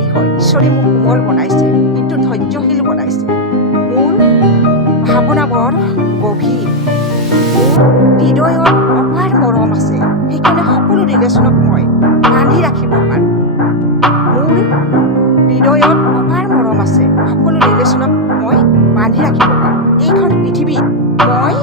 নাৰী হয়। ঈশ্বৰে মোক কোমল বনাইছে, কিন্তু ধৈৰ্যশীল বনাইছে। মোৰ ভাৱনাবোৰ গভীৰ, মোৰ হৃদয়ত অপাৰ মৰম আছে। সেইকাৰণে সকলো ৰিলেশ্যনক মই বান্ধি ৰাখিব পাৰোঁ। মোৰ হৃদয়ত অপাৰ মৰম আছে, সকলো ৰিলেশ্যনক মই বান্ধি ৰাখিব পাৰোঁ। এইখন পৃথিৱীত মই